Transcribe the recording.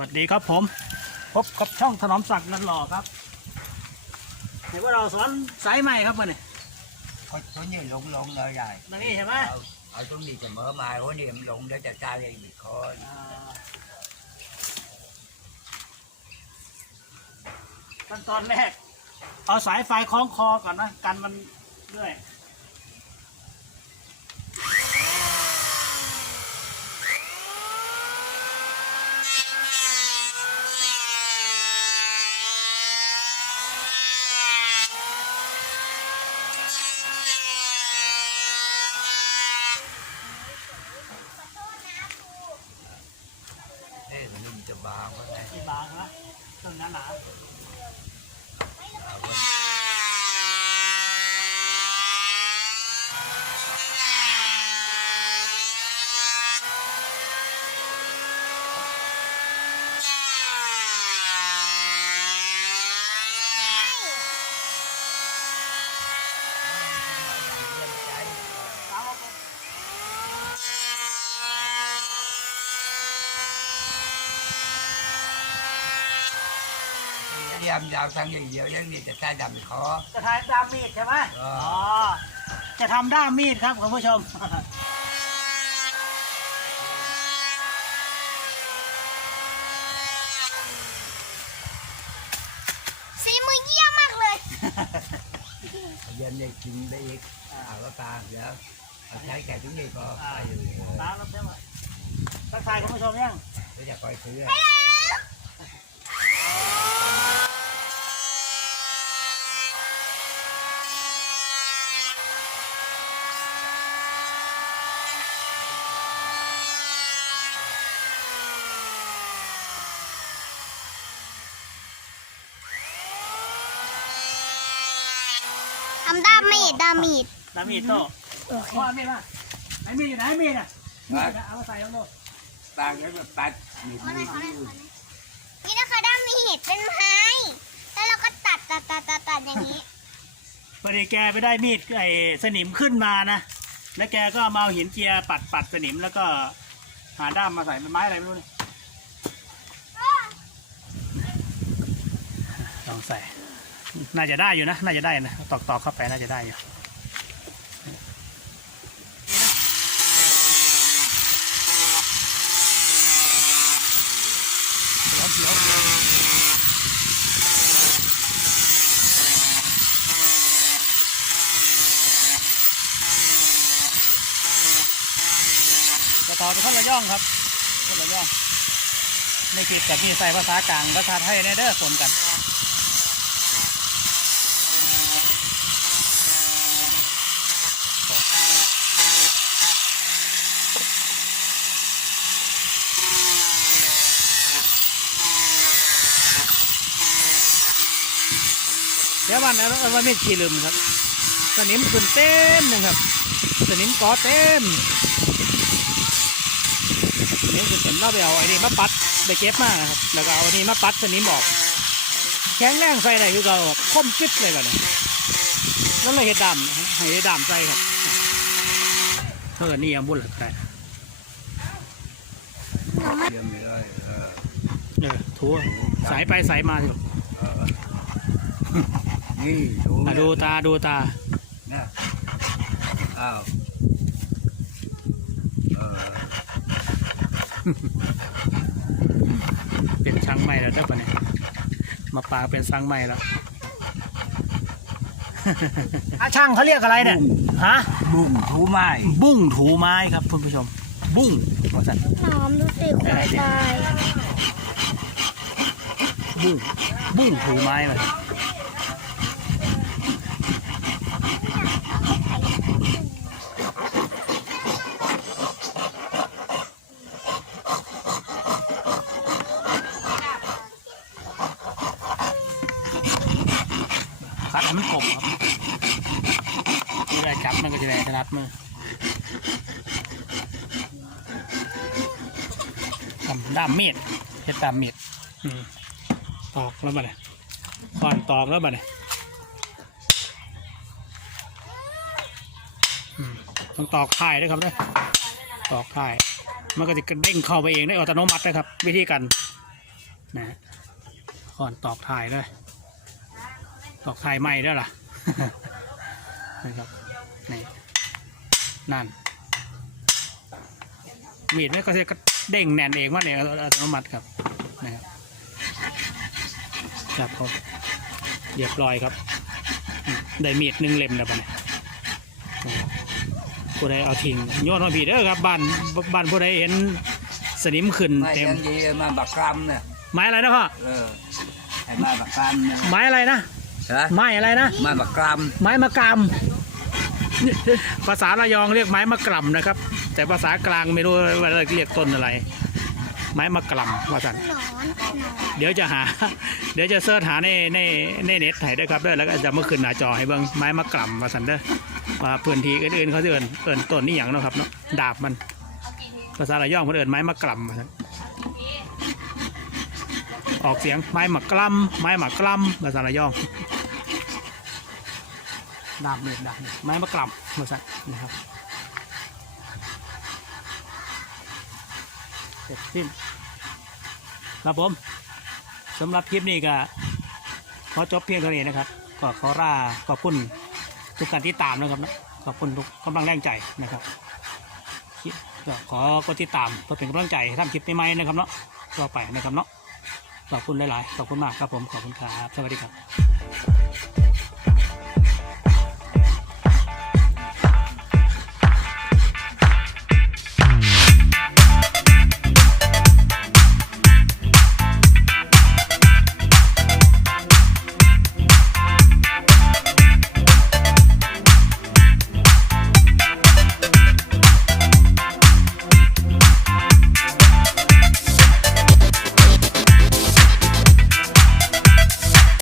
วัสดีครับผม พบกับช่องถนอมศักดิ์นันหล่อครับเห็นว่าเราสอนสายใหม่ครับมันนี่ có số nhiều lụng lụng rồi rồi ตรงนี้เห็นไหม ở, ở trong đi thì mở mai có niệm lụng để cho cha đây bị khó อ่าขั้นตอนแรก เอาสายไฟคล้องคอก่อนนะ กันมันเรื่อย thế thì mình cho bà có này ที่บางนะเครื่องนั้นหนา à, vâng. đi âm giao sang gì giờ giống như cho cha đầm khó จะทายด้ามมีดใช่ไหมอ๋ออ๋อ จะทำด้ามมีดครับคุณผู้ชม สีมือเยี่ยมมากเลย giờ này chim đây à có ta giờ ở thấy cái chúng đi có À. ai rồi ล้างแล้วใช่ไหมทักทายคุณผู้ชมยัง để cho coi thứ ทำด้ามมีดด้ามมีดด้ามมีดโต้โอเคพ่อมีดมาไหนมีดอยู่ไหนมีดอะมีด Hả? อะเอามาใส่ลงโลด ba cái mà ba nhịp nhịp นี่นะคะด้ามมีดเป็นไม้ แล้วเราก็ตัดตัดตัดตัดตัดอย่างนี้ พอดีแกไปได้มีดไอ้สนิมขึ้นมานะ แล้วแกก็มาเอาหินเจียปัดปัดสนิมแล้วก็หาด้ามมาใส่เป็นไม้อะไรไม่รู้นี่ลองใส่ น่าจะได้อยู่นะ น่าจะได้นะตอกตอกเข้าไปน่าจะได้อยู่จะต่อเป็นคนละย่องครับคนละย่องในคลิปกับมีใส่ภาษากลางภาษาไทยในเด้อปนกัน เดี๋ยววันนั้นวันไม่ขี่ลืมครับ สนิมขึ้นเต็มหนึ่งครับ สนิมเกอเต็มนี่คือผมเล่าไปเอาไอ้นี่มาปัดไปเก็บมานะครับ แล้วก็เอาอันนี้มาปัดสนิมออก แข็งแรงใส่ได้คือเราคมฟิตเลยกันนะแล้วเลยเห็ดดำให้เห็ดดำใส่ครับเออนี่ยังบุญหลักได้ Điềm này rồi ờ, เออทัวสายไปสายมาสิ ờ. Nghi, chú อะ nè. ดูตาดูตา Nè. Ờ. Ờ. เป็นช่างใหม่แล้วเด้อปะเนี่ยมาปางเป็นช่างใหม่แล้วอาช่างเขาเรียกอะไรเนี่ย ฮะ Bùm thú mai บุ้งถูไม้ครับคุณผู้ชม บุ้งว่าสันหอมดูสิควายตายบุ้งบุ้งถูไม้มัน มันกลมครับเวลาจับมันก็จะได้ถนัดมือทำด้ามมีดเฮ็ดด้ามมีดตอกแล้วมาเนี่ยคอนตอกแล้วมาเนี่ยต้องตอกท้ายด้วยครับเนี่ยตอกท้าย มันก็จะกระเด้งเข้าไปเองได้อัตโนมัตินะครับ วิธีการนะฮะก่อนตอกถ่ายเลย ตอกถ่ายใหม่ด้วยล่ะนะครับนี่นั่นมีดนี่ก็จะเด้งแน่นเองว่าเนี่ยอัตโนมัติครับนะครับครับผมเรียบร้อยครับอืมได้มีดหนึ่งเล่มแล้วปะเนี่ยนะครับผู้ใดเอาทิ้งโยนมาผีเด้อครับบ้านบ้านผู้ใดเห็นสนิมขึ้นไม่เต็มยังดีมาบักกรำเนี่ยไม้อะไรนะพ่อเออไอ้มาบักกรำเนี่ยไม้อะไรนะ ฮะไม้อะไรนะมาบักกรไม้มะกรำภาษาระยองเรียกไม้มะกรำนะครับ แต่ภาษากลางไม่รู้ว่าเรียกต้นอะไร ไม้มะกรำว่าสันหนอนหนอนเดี๋ยวจะหา เดี๋ยวจะเสิร์ชหาในในในเน็ตให้ด้วยครับเด้อแล้วก็จะมาขึ้นหน้าจอให้เบิ่งไม้มะกรำว่าสันเด้อว่าพื้นที่อื่นๆเขาจะเอินเอินต้นนี่อย่างเนาะครับเนาะดาบมัน ภาษาระยองเขาเอินไม้มะกรำว่าซั่นออกเสียงไม้มะกรำไม้มะกรำภาษาระยอง ดาบเม็ดดาบไม้มะกรำมาสั่นะครับเสร็จสิ้นครับผมสำหรับคลิปนี้ก็ขอจบเพียงเท่านี้นะครับ ก็ขอร่าขอบคุณทุกการที่ตามนะครับนะขอบคุณทุกกำลังแรงใจนะครับก็ขอกดติดตามเพื่อเป็นกำลังใจให้ทำคลิปใหม่ๆนะครับเนาะต่อไปนะครับเนาะขอบคุณหลายๆขอบคุณมากครับผมขอบคุณครับสวัสดีครับ